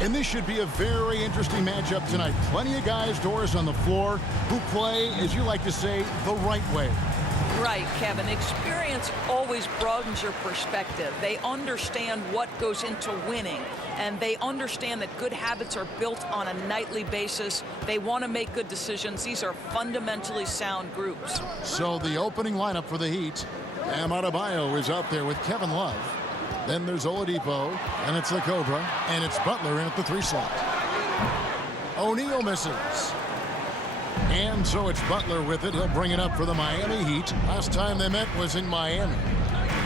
And this should be a very interesting matchup tonight. Plenty of guys, Doris, on the floor who play, as you like to say, the right way. Right, Kevin. Experience always broadens your perspective. They understand what goes into winning, and they understand that good habits are built on a nightly basis. They want to make good decisions. These are fundamentally sound groups. So the opening lineup for the Heat, Bam Adebayo is out there with Kevin Love. Then there's Oladipo, and it's the Cobra, and it's Butler in at the 3 slot. O'Neal misses. And so it's Butler with it. He'll bring it up for the Miami Heat. Last time they met was in Miami.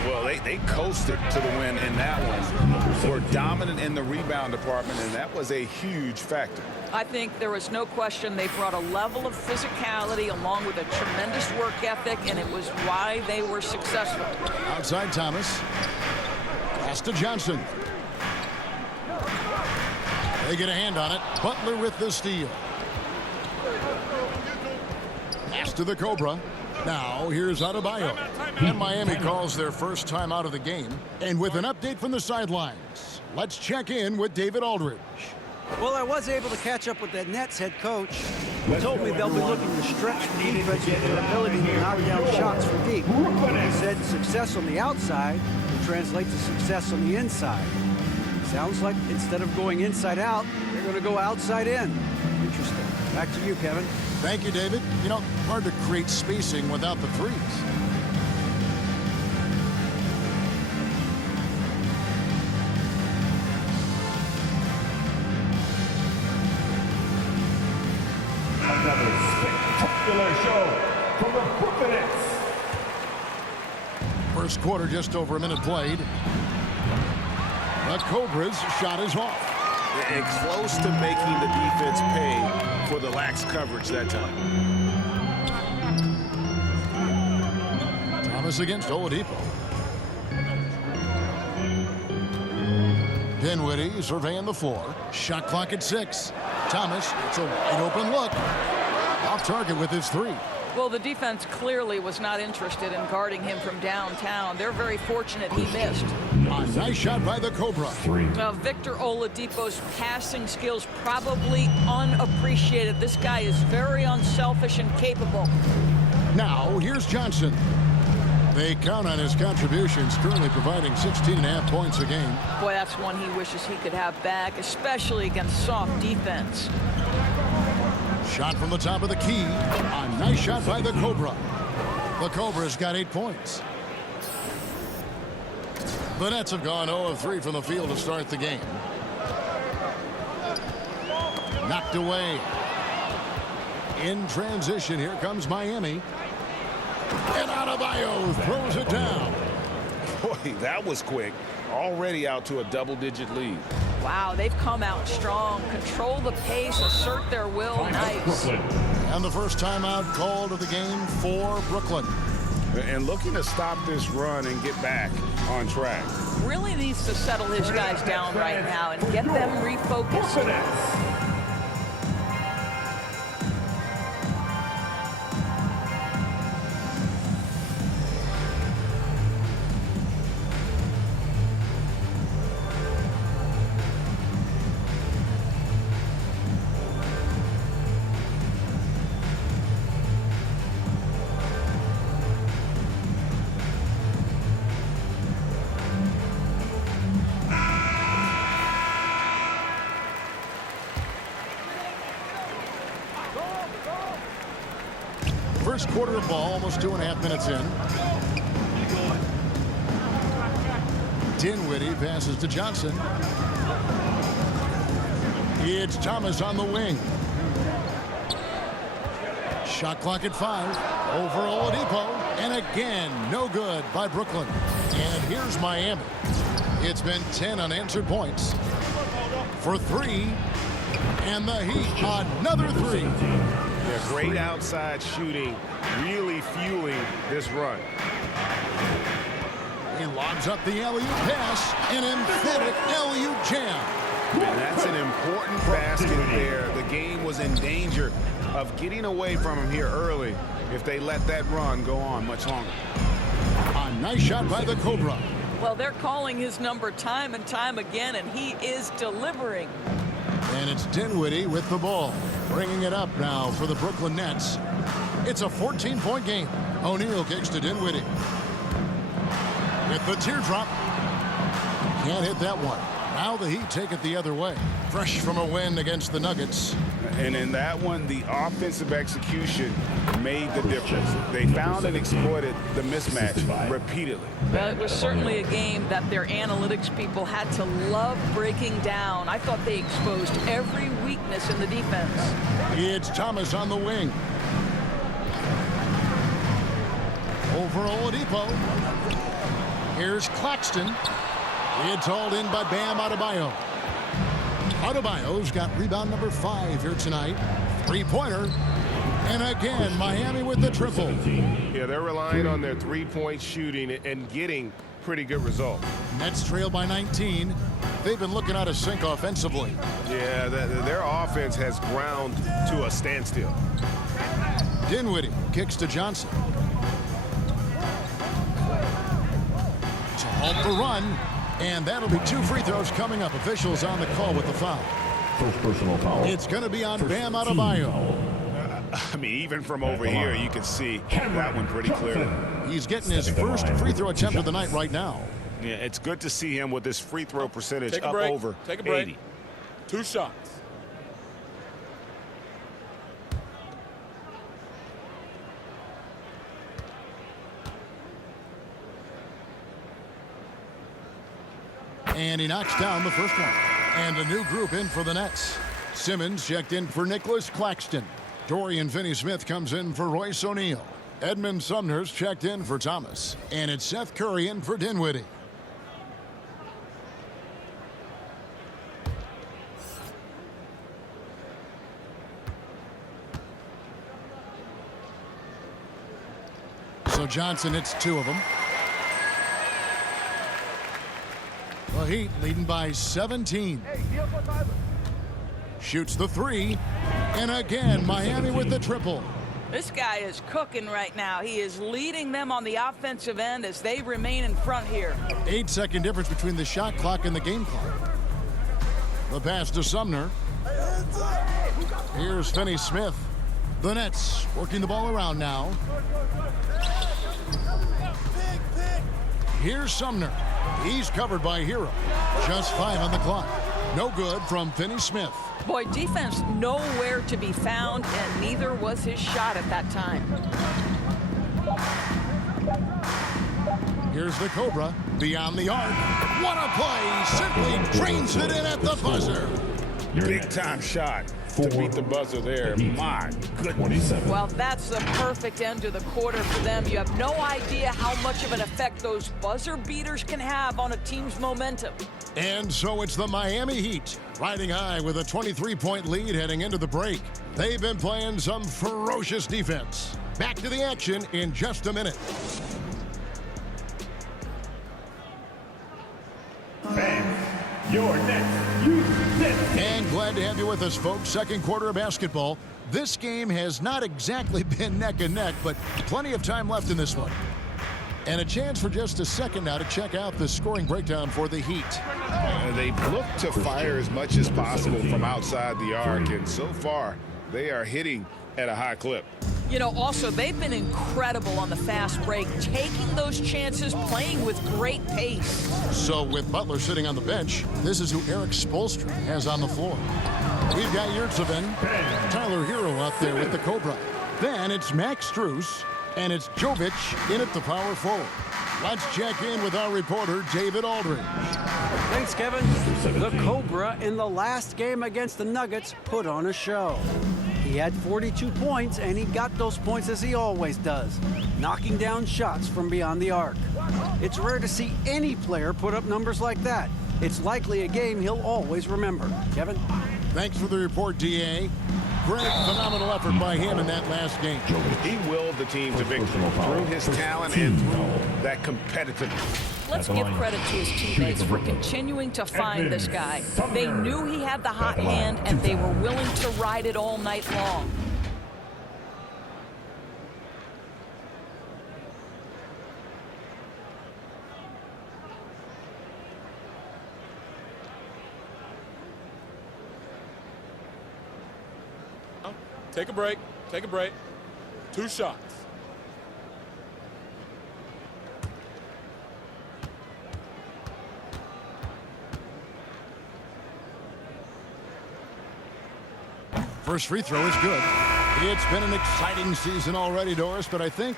Well, they coasted to the win in that one. Were dominant in the rebound department, and that was a huge factor. I think there was no question they brought a level of physicality along with a tremendous work ethic, and it was why they were successful. Outside Thomas. Pass to Johnson. They get a hand on it. Butler with the steal. Pass to the Cobra. Now here's Adebayo. And Miami calls their first time out of the game. And with an update from the sidelines, let's check in with David Aldridge. Well, I was able to catch up with that Nets head coach. He told me they'll be looking to stretch the defense with their ability to knock down shots from deep. He said success on the outside will translate to success on the inside. Sounds like instead of going inside out, they're going to go outside in. Interesting. Back to you, Kevin. Thank you, David. You know, hard to create spacing without the threes. Another spectacular show from the Brooklyn Nets. First quarter, just over a minute played. The Cobra's shot is off. And close to making the defense pay for the lax coverage that time. Thomas against Oladipo. Dinwiddie surveying the floor. Shot clock at 6. Thomas, it's a wide open look. Off target with his 3. Well, the defense clearly was not interested in guarding him from downtown. They're very fortunate he missed. A nice shot by the Cobra. Victor Oladipo's passing skills probably unappreciated. This guy is very unselfish and capable. Now, here's Johnson. They count on his contributions, currently providing 16.5 points a game. Boy, that's one he wishes he could have back, especially against soft defense. Shot from the top of the key. A nice shot by the Cobra. The Cobra's got 8 points. The Nets have gone 0 of 3 from the field to start the game. Knocked away. In transition, here comes Miami. And Adebayo throws it down. Boy, that was quick. Already out to a double-digit lead. Wow, they've come out strong. Control the pace, assert their will. Nice. And the first timeout called of the game for Brooklyn. And looking to stop this run and get back on track. Really needs to settle his guys down right now and get them refocused. First quarter of ball, almost 2.5 minutes in. Dinwiddie passes to Johnson. It's Thomas on the wing. Shot clock at 5. Over Oladipo. And again, no good by Brooklyn. And here's Miami. It's been 10 unanswered points. For 3. And the Heat, another 3. Yeah, great outside shooting, really fueling this run. He lobs up the alley-oop pass, an emphatic alley-oop jam. And that's important basket there. The game was in danger of getting away from him here early if they let that run go on much longer. A nice shot by the Cobra. Well, they're calling his number time and time again, and he is delivering. And it's Dinwiddie with the ball. Bringing it up now for the Brooklyn Nets. It's a 14-point game. O'Neal kicks to Dinwiddie. With the teardrop. Can't hit that one. Now the Heat take it the other way. Fresh from a win against the Nuggets. And in that one, the offensive execution made the difference. They found and exploited the mismatch repeatedly. Well, it was certainly a game that their analytics people had to love breaking down. I thought they exposed every weakness in the defense. It's Thomas on the wing. Over Oladipo. Here's Claxton. It's hauled in by Bam Adebayo. Adebayo's got rebound number 5 here tonight. Three-pointer. And again, Miami with the triple. Yeah, they're relying on their three-point shooting and getting pretty good results. Nets trail by 19. They've been looking out of sync offensively. Yeah, their offense has ground to a standstill. Dinwiddie kicks to Johnson. To halt the run. And that'll be 2 free throws coming up. Officials on the call with the foul. First personal foul. It's going to be on Bam Adebayo. I mean, even from over here, you can see that one pretty clearly. He's getting his first free throw attempt of the night right now. Yeah, it's good to see him with this free throw percentage up over 80. 2 shots. And he knocks down the first one. And a new group in for the Nets. Simmons checked in for Nicholas Claxton. Dorian Finney-Smith comes in for Royce O'Neal. Edmund Sumner's checked in for Thomas. And it's Seth Curry in for Dinwiddie. So Johnson hits 2 of them. The Heat leading by 17. Shoots the 3. And again, Miami with the triple. This guy is cooking right now. He is leading them on the offensive end as they remain in front here. 8-second difference between the shot clock and the game clock. The pass to Sumner. Here's Finney-Smith. The Nets working the ball around now. Here's Sumner. He's covered by Hero. Just 5 on the clock. No good from Finney-Smith. Boy, defense nowhere to be found, and neither was his shot at that time. Here's the Cobra beyond the arc. What a play! Simply drains it in at the buzzer. Big time shot to beat the buzzer there. My goodness. Well, that's the perfect end to the quarter for them. You have no idea how much of an effect those buzzer beaters can have on a team's momentum. And so it's the Miami Heat riding high with a 23-point lead heading into the break. They've been playing some ferocious defense. Back to the action in just a minute. Fans, your next youth Nets. And glad to have you with us, folks. Second quarter of basketball. This game has not exactly been neck and neck, but plenty of time left in this one. And a chance for just a second now to check out the scoring breakdown for the Heat. They look to fire as much as possible from outside the arc, and so far they are hitting at a high clip. You know, also, they've been incredible on the fast break, taking those chances, playing with great pace. So with Butler sitting on the bench, this is who Eric Spoelstra has on the floor. We've got Yurtseven, Tyler Hero out there with the Cobra. Then it's Max Strus, and it's Jovic in at the power forward. Let's check in with our reporter, David Aldridge. Thanks, Kevin. The Cobra in the last game against the Nuggets put on a show. He had 42 points, and he got those points as he always does, knocking down shots from beyond the arc. It's rare to see any player put up numbers like that. It's likely a game he'll always remember. Kevin? Thanks for the report, D.A. Great, phenomenal effort by him in that last game. He willed the team to victory through his talent and through that competitiveness. let's give credit to his teammates for continuing to find this guy. They knew he had the hot hand, and they were willing to ride it all night long. Take a break. Take a break. 2 shots. First free throw is good. It's been an exciting season already, Doris, but I think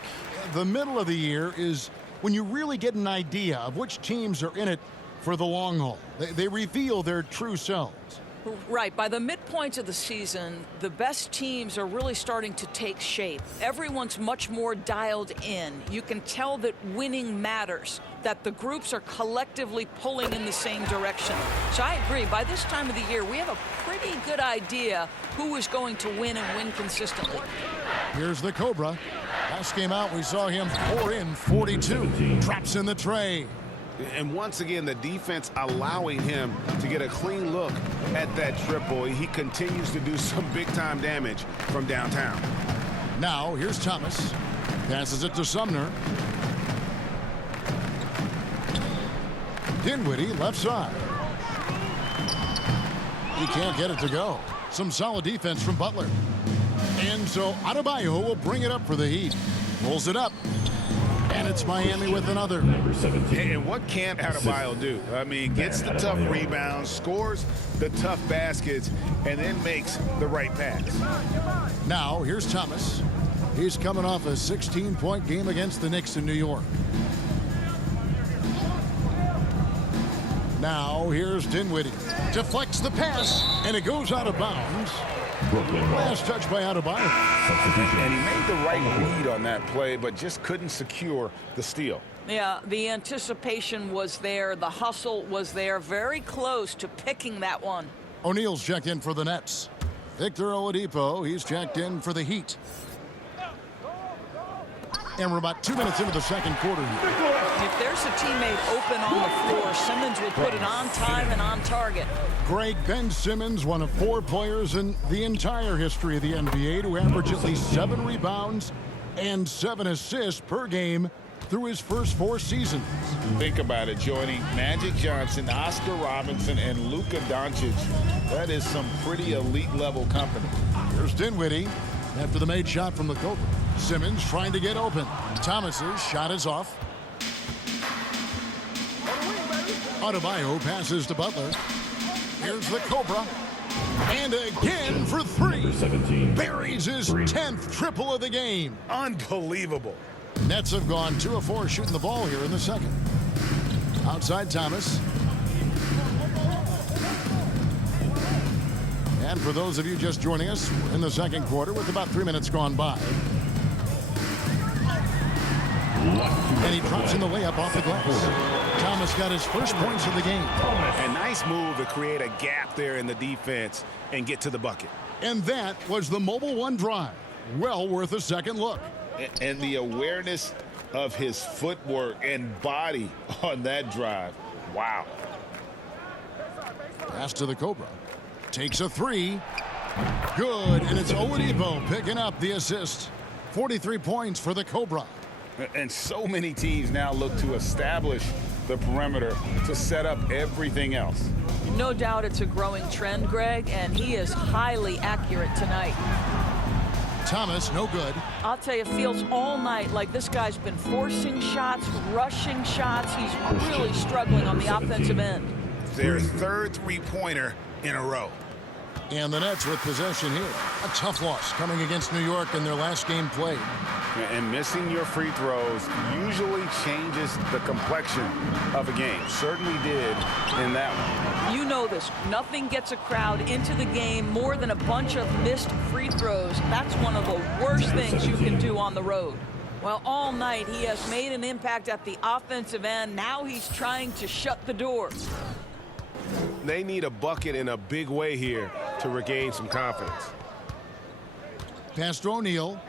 the middle of the year is when you really get an idea of which teams are in it for the long haul. They reveal their true selves. Right. By the midpoint of the season, the best teams are really starting to take shape. Everyone's much more dialed in. You can tell that winning matters, that the groups are collectively pulling in the same direction. So I agree. By this time of the year, we have a pretty good idea who is going to win and win consistently. Here's the Cobra. Last game out, we saw him pour in 42. Traps in the tray. And once again, the defense allowing him to get a clean look at that triple. He continues to do some big-time damage from downtown. Now, here's Thomas. Passes it to Sumner. Dinwiddie, left side. He can't get it to go. Some solid defense from Butler. And so Adebayo will bring it up for the Heat. Pulls it up. And it's Miami with another. And what can't Adebayo do? I mean, gets the tough rebounds, scores the tough baskets, and then makes the right pass. Now, here's Thomas. He's coming off a 16-point game against the Knicks in New York. Now, here's Dinwiddie. Deflects the pass, and it goes out of bounds. Last touch by Adebayo. And he made the right read on that play, but just couldn't secure the steal. Yeah, the anticipation was there. The hustle was there. Very close to picking that one. O'Neal's checked in for the Nets. Victor Oladipo, he's checked in for the Heat. And we're about 2 minutes into the second quarter here. If there's a teammate open on the floor, Simmons will put it on time and on target. Greg, Ben Simmons, one of 4 players in the entire history of the NBA to average at least 7 rebounds and 7 assists per game through his first 4 seasons. Think about it, joining Magic Johnson, Oscar Robinson, and Luka Doncic. That is some pretty elite level company. Here's Dinwiddie after the made shot from the Cobra. Simmons trying to get open. Thomas's shot is off. Adebayo passes to Butler. Here's the Cobra. And again for 3. Buries his 10th triple of the game. Unbelievable. Nets have gone 2 of 4 shooting the ball here in the second. Outside Thomas. And for those of you just joining us, we're in the second quarter with about 3 minutes gone by. And he drops in the layup off the glass. Thomas got his first points of the game. A nice move to create a gap there in the defense and get to the bucket. And that was the Mobile One drive. Well worth a second look. And the awareness of his footwork and body on that drive. Wow. Pass to the Cobra. Takes a 3. Good. And it's Oladipo picking up the assist. 43 points for the Cobra. And so many teams now look to establish the perimeter to set up everything else. No doubt it's a growing trend, Greg, and he is highly accurate tonight. Thomas, no good. I'll tell you, it feels all night like this guy's been forcing shots, rushing shots. He's really struggling on the offensive end. Their 3rd three-pointer in a row. And the Nets with possession here. A tough loss coming against New York in their last game played. And missing your free throws usually changes the complexion of a game. Certainly did in that one. You know this. Nothing gets a crowd into the game more than a bunch of missed free throws. That's one of the worst things you can do on the road. Well, all night he has made an impact at the offensive end. Now he's trying to shut the door. They need a bucket in a big way here to regain some confidence. Pass to O'Neal.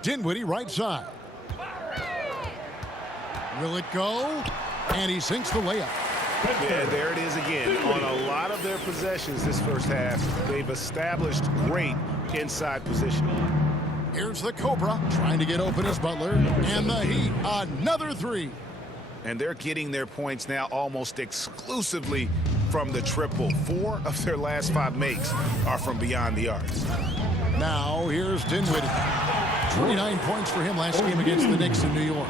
Dinwiddie right side. Will it go? And he sinks the layup. Yeah, there it is again. On a lot of their possessions this first half, they've established great inside position. Here's the Cobra trying to get open as Butler. And the Heat, another three. And they're getting their points now almost exclusively from the triple. 4 of their last 5 makes are from beyond the arcs. Now here's Dinwiddie. 29 points for him last game against the Knicks in New York.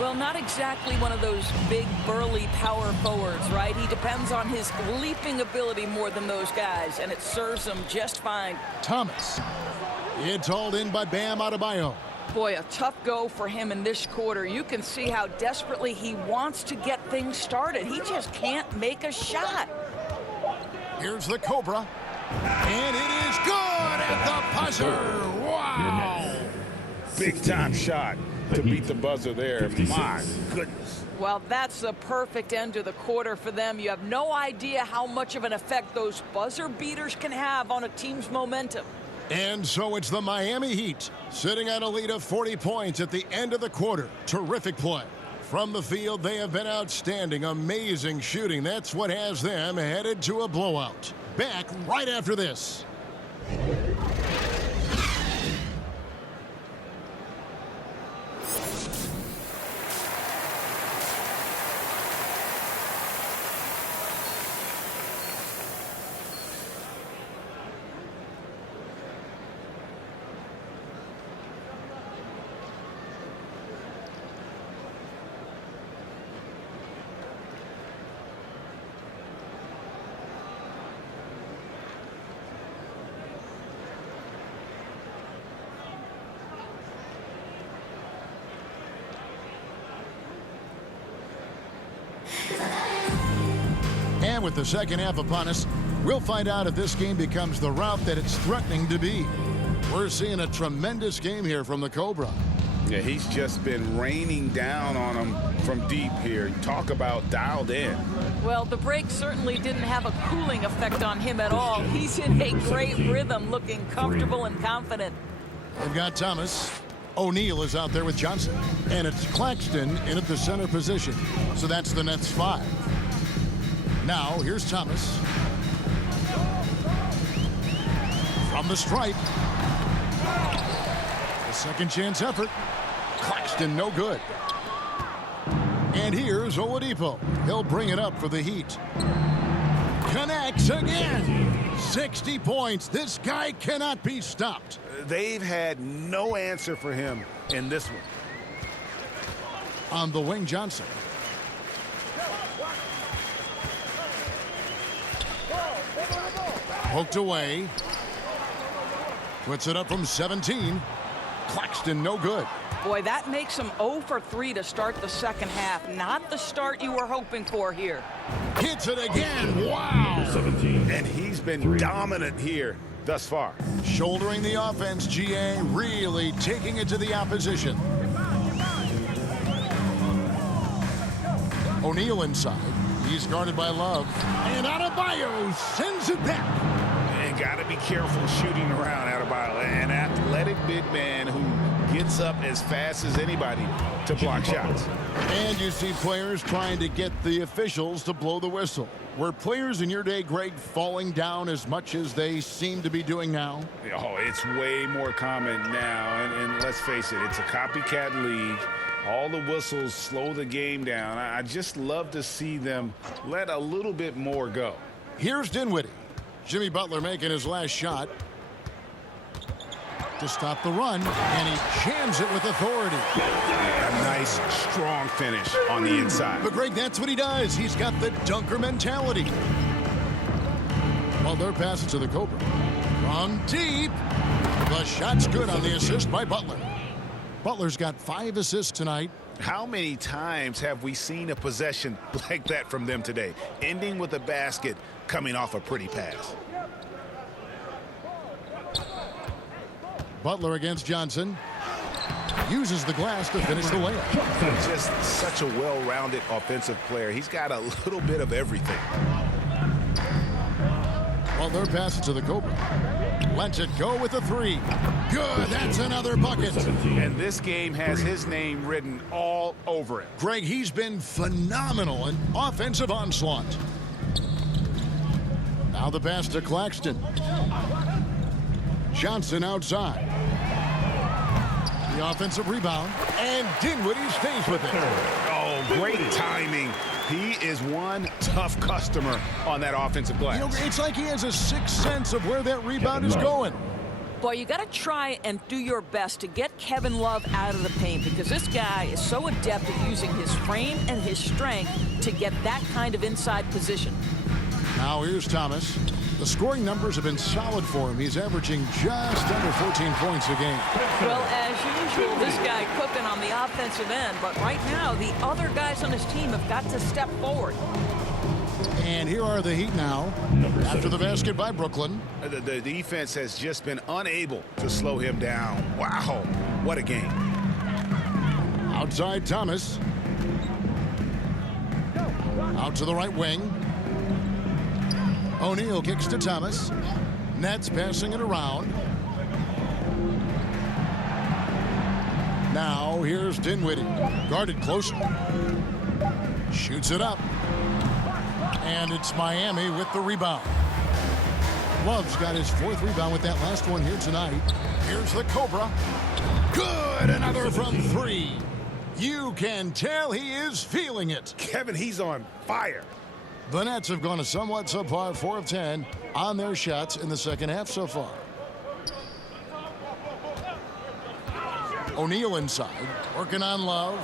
Well, not exactly one of those big, burly power forwards, right? He depends on his leaping ability more than those guys, and it serves him just fine. Thomas. It's hauled in by Bam Adebayo. Boy, a tough go for him in this quarter. You can see how desperately he wants to get things started. He just can't make a shot. Here's the Cobra. And it is good at the buzzer. Wow. Big time shot to beat the buzzer there. My goodness. Well, that's the perfect end to the quarter for them. You have no idea how much of an effect those buzzer beaters can have on a team's momentum. And so it's the Miami Heat sitting at a lead of 40 points at the end of the quarter. Terrific play. From the field, they have been outstanding. Amazing shooting. That's what has them headed to a blowout. Back right after this. And with the second half upon us, we'll find out if this game becomes the rout that it's threatening to be. We're seeing a tremendous game here from the Cobra. Yeah, he's just been raining down on them from deep here. Talk about dialed in. Well, the break certainly didn't have a cooling effect on him at all. He's in a great rhythm, looking comfortable and confident. We've got Thomas. O'Neal is out there with Johnson. And it's Claxton in at the center position. So that's the Nets 5. Now, here's Thomas. From the stripe. A second chance effort. Claxton, no good. And here's Oladipo. He'll bring it up for the Heat. Connects again. 60 points. This guy cannot be stopped. They've had no answer for him in this one. On the wing, Johnson. Poked away. Puts it up from 17. Claxton, no good. Boy, that makes him 0 for 3 to start the second half. Not the start you were hoping for here. Hits it again. Wow. 17. And he's been dominant here thus far. Shouldering the offense, GA, really taking it to the opposition. O'Neal inside. He's guarded by Love. And Adebayo sends it back. And got to be careful shooting around Adebayo. An athletic big man who gets up as fast as anybody to block shots. And you see players trying to get the officials to blow the whistle. Were players in your day, Greg, falling down as much as they seem to be doing now? Oh, it's way more common now. And let's face it, it's a copycat league. All the whistles slow the game down. I just love to see them let a little bit more go. Here's Dinwiddie. Jimmy Butler making his last shot to stop the run, and he jams it with authority. A nice, strong finish on the inside. But Greg, that's what he does. He's got the dunker mentality. Butler passes to the Cobra. From deep. The shot's good on the assist by Butler. Butler's got 5 assists tonight. How many times have we seen a possession like that from them today? Ending with a basket, coming off a pretty pass. Butler against Johnson. Uses the glass to finish the layup. Just such a well-rounded offensive player. He's got a little bit of everything. Butler passes to the Cobra. lets it go with a three. Good, that's another bucket. And this game has his name written all over it. Greg, he's been phenomenal in offensive onslaught. Now the pass to Claxton. Johnson outside. The offensive rebound, and Dinwiddie stays with it. Oh, great timing. He is one tough customer on that offensive glass. You know, it's like he has a sixth sense of where that rebound is going. Boy, you got to try and do your best to get Kevin Love out of the paint, because this guy is so adept at using his frame and his strength to get that kind of inside position. Now here's Thomas. The scoring numbers have been solid for him. He's averaging just under 14 points a game. Well, as usual, this guy cooking on the offensive end, but right now the other guys on his team have got to step forward. And here are the Heat now after the basket by Brooklyn. The defense has just been unable to slow him down. Wow, what a game. Outside Thomas. Out to the right wing. O'Neal kicks to Thomas. Nets passing it around. Now here's Dinwiddie. Guarded close. Shoots it up. And it's Miami with the rebound. Love's got his fourth rebound with that last one here tonight. Here's the Cobra. Good, another from three. You can tell he is feeling it. Kevin, he's on fire. The Nets have gone a somewhat subpar 4 of 10 on their shots in the second half so far. O'Neal inside, working on Love.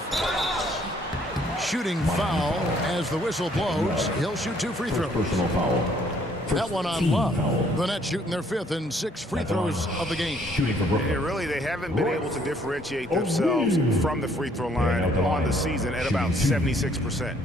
Shooting foul as the whistle blows. He'll shoot 2 free throws. Personal foul. That one on Love. The Nets shooting their 5th and 6th free throws of the game. Shooting for Brooklyn. Yeah, really, they haven't been able to differentiate themselves from the free throw line on the season at about 76%.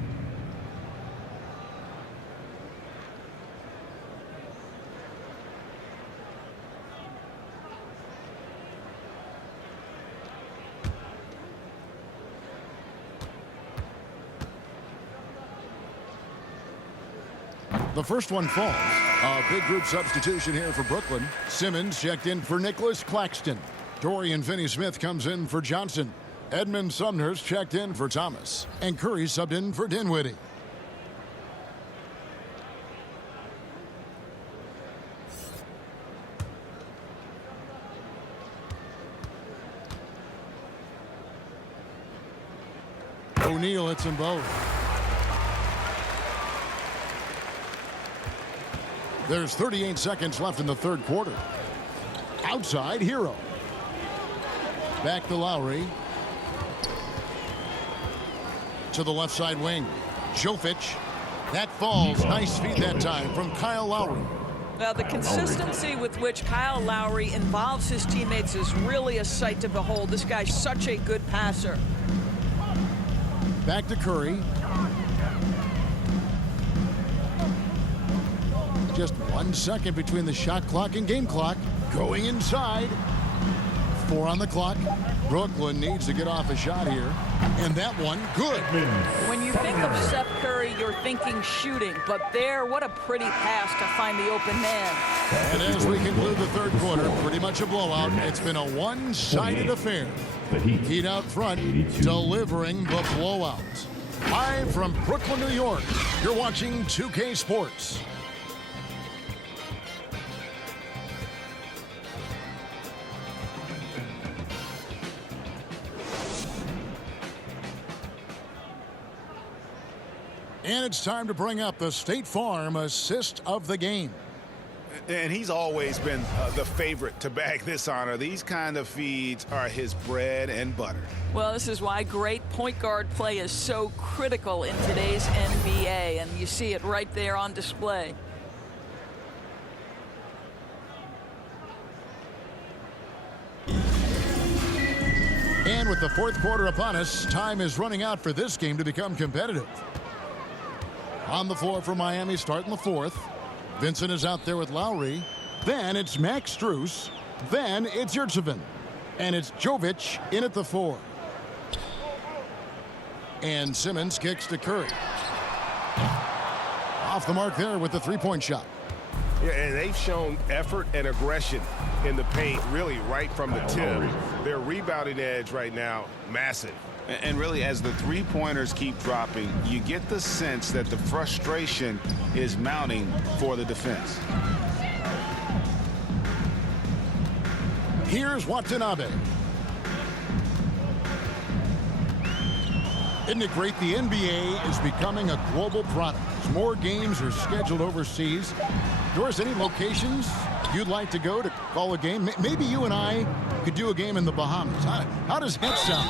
The first one falls. A big group substitution here for Brooklyn. Simmons checked in for Nicholas Claxton. Dorian Finney-Smith comes in for Johnson. Edmund Sumner's checked in for Thomas. And Curry subbed in for Dinwiddie. O'Neal hits them both. There's 38 seconds left in the third quarter. Outside, Hero. Back to Lowry. To the left side wing. Jovic. That falls. Nice feed that time from Kyle Lowry. Well, the consistency with which Kyle Lowry involves his teammates is really a sight to behold. This guy's such a good passer. Back to Curry. Just 1 second between the shot clock and game clock. Going inside. 4 on the clock. Brooklyn needs to get off a shot here. And that one, good. When you think of Steph Curry, you're thinking shooting. But there, what a pretty pass to find the open man. And as we conclude the third quarter, pretty much a blowout. It's been a one-sided affair. Heat out front, delivering the blowout. Live from Brooklyn, New York, you're watching 2K Sports. And it's time to bring up the State Farm assist of the game. And he's always been the favorite to bag this honor. These kind of feeds are his bread and butter. Well, this is why great point guard play is so critical in today's NBA, and you see it right there on display. And with the fourth quarter upon us, time is running out for this game to become competitive. On the floor for Miami, starting the fourth. Vincent is out there with Lowry. Then it's Max Strus. Then it's Yurtseven. And it's Jovic in at the 4. And Simmons kicks to Curry. Off the mark there with the three-point shot. Yeah, and they've shown effort and aggression in the paint, really right from the tip. Their rebounding edge right now, massive. And really, as the three-pointers keep dropping, you get the sense that the frustration is mounting for the defense. Here's Watanabe. Isn't it great? The NBA is becoming a global product. As more games are scheduled overseas. Doris, any locations you'd like to go to call a game? Maybe you and I could do a game in the Bahamas. How does that sound?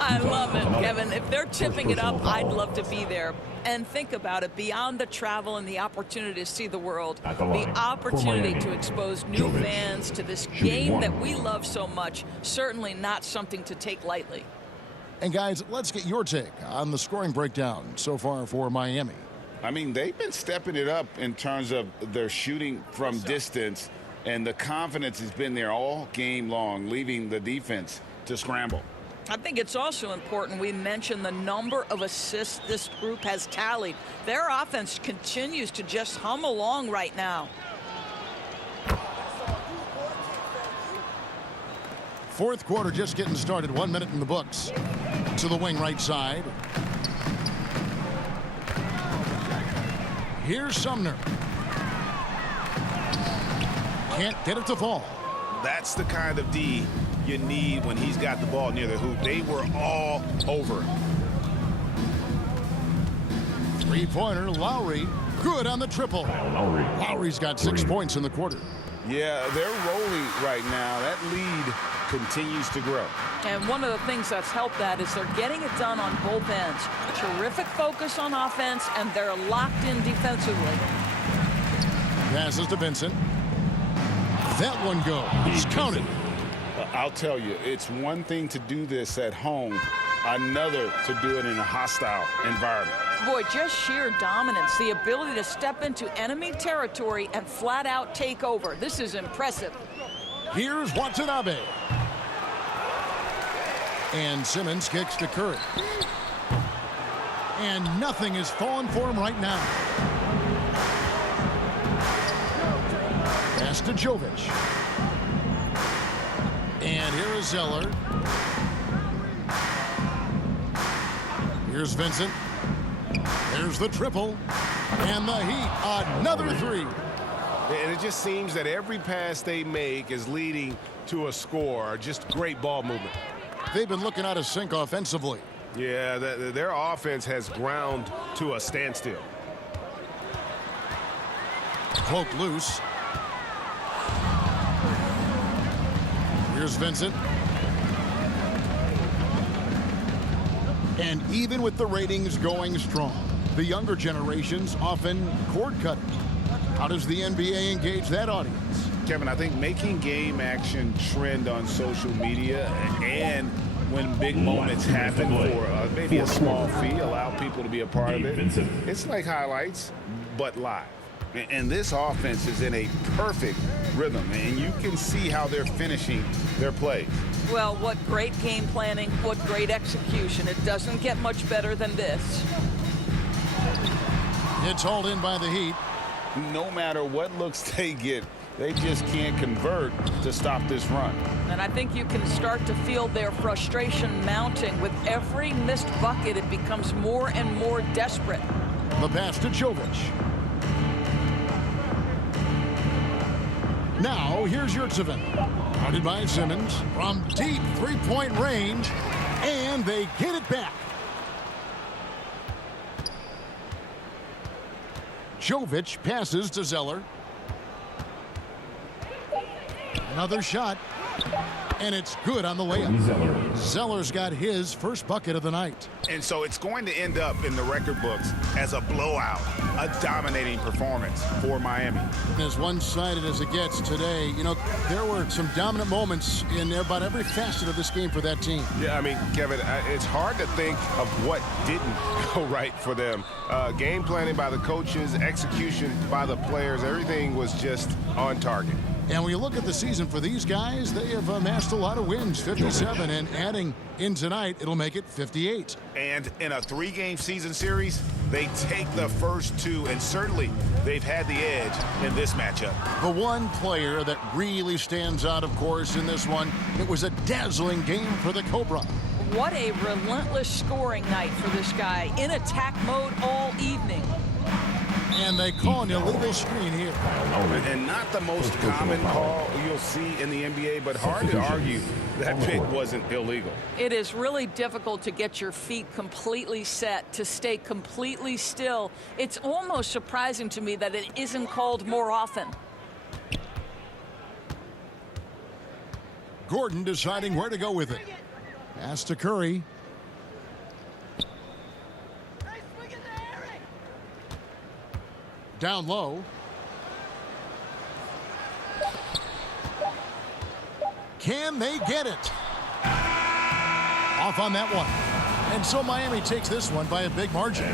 I love it, Kevin. If they're tipping it up, I'd love to be there. And think about it, beyond the travel and the opportunity to see the world, the opportunity to expose new fans to this game that we love so much, certainly not something to take lightly. And guys, let's get your take on the scoring breakdown so far for Miami. I mean, they've been stepping it up in terms of their shooting from distance, and the confidence has been there all game long, leaving the defense to scramble. I think it's also important we mention the number of assists this group has tallied. Their offense continues to just hum along right now. Fourth quarter just getting started. 1 minute in the books. To the wing right side. Here's Sumner. Can't get it to fall. That's the kind of D you need when he's got the ball near the hoop. They were all over. Three-pointer, Lowry. Good on the triple. Lowry's got 6 points in the quarter. Yeah, they're rolling right now. That lead continues to grow. And one of the things that's helped that is they're getting it done on both ends. Terrific focus on offense, and they're locked in defensively. Passes to Vincent. That one goes. Counted. I'll tell you, it's one thing to do this at home, another to do it in a hostile environment. Boy, just sheer dominance, the ability to step into enemy territory and flat out take over. This is impressive. Here's Watanabe. And Simmons kicks to Curry. And nothing is falling for him right now. Pass to Jovic. And here is Zeller. Here's Vincent. There's the triple. And the Heat, another three. And it just seems that every pass they make is leading to a score. Just great ball movement. They've been looking out of sync offensively. Yeah, their offense has ground to a standstill. Cloak loose. Here's Vincent. And even with the ratings going strong, the younger generations often cord cutters. How does the NBA engage that audience? Kevin, I think making game action trend on social media and when big moments happen for maybe a small fee, allow people to be a part of it. It's like highlights, but live. And this offense is in a perfect rhythm, and you can see how they're finishing their plays. Well, what great game planning, what great execution. It doesn't get much better than this. It's hauled in by the Heat. No matter what looks they get, they just can't convert to stop this run. And I think you can start to feel their frustration mounting. With every missed bucket, it becomes more and more desperate. The pass to Jovic. Now, here's Yurtseven. Guarded by Simmons from deep three-point range. And they get it back. Jovic passes to Zeller. Another shot. And it's good on the layup. Zeller's got his first bucket of the night. And so it's going to end up in the record books as a blowout, a dominating performance for Miami. As one-sided as it gets today, you know, there were some dominant moments in about every facet of this game for that team. Yeah, I mean, Kevin, it's hard to think of what didn't go right for them. Game planning by the coaches, execution by the players, everything was just on target. And when you look at the season for these guys, they have amassed a lot of wins, 57, and adding in tonight, it'll make it 58. And in a 3-game season series, they take the first 2, and certainly they've had the edge in this matchup. The one player that really stands out, of course, in this one, it was a dazzling game for the Cobra. What a relentless scoring night for this guy, in attack mode all evening. And they call an illegal screen here. And not the most common call you'll see in the NBA, but hard to argue that pick wasn't illegal. It is really difficult to get your feet completely set, to stay completely still. It's almost surprising to me that it isn't called more often. Gordon deciding where to go with it. Pass to Curry. Down low. Can they get it? Off on that one. And so Miami takes this one by a big margin.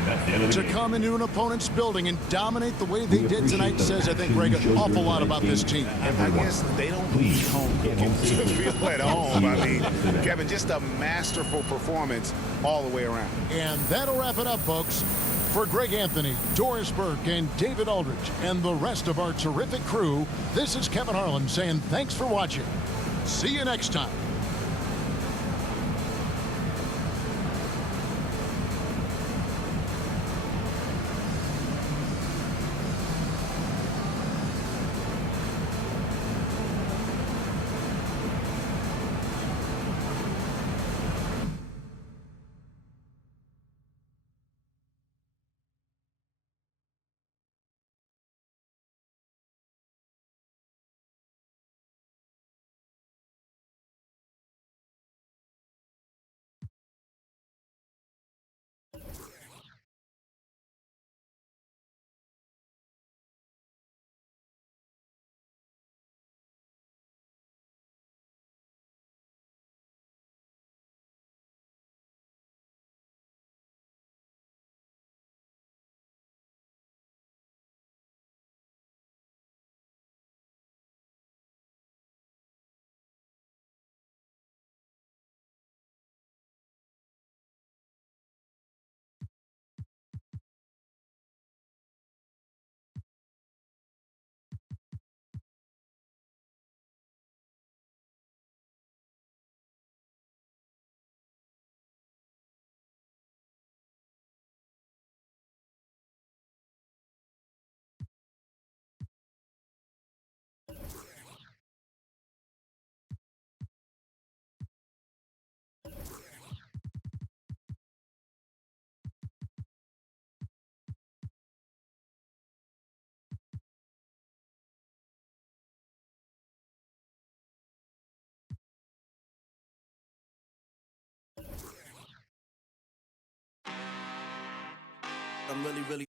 To come into an opponent's building and dominate the way they did tonight says, I think, Greg, an awful lot about this team. I guess they don't need home cooking to feel at home. I mean, Kevin, just a masterful performance all the way around. And that'll wrap it up, folks. For Greg Anthony, Doris Burke, and David Aldridge, and the rest of our terrific crew, this is Kevin Harlan saying thanks for watching. See you next time. I'm really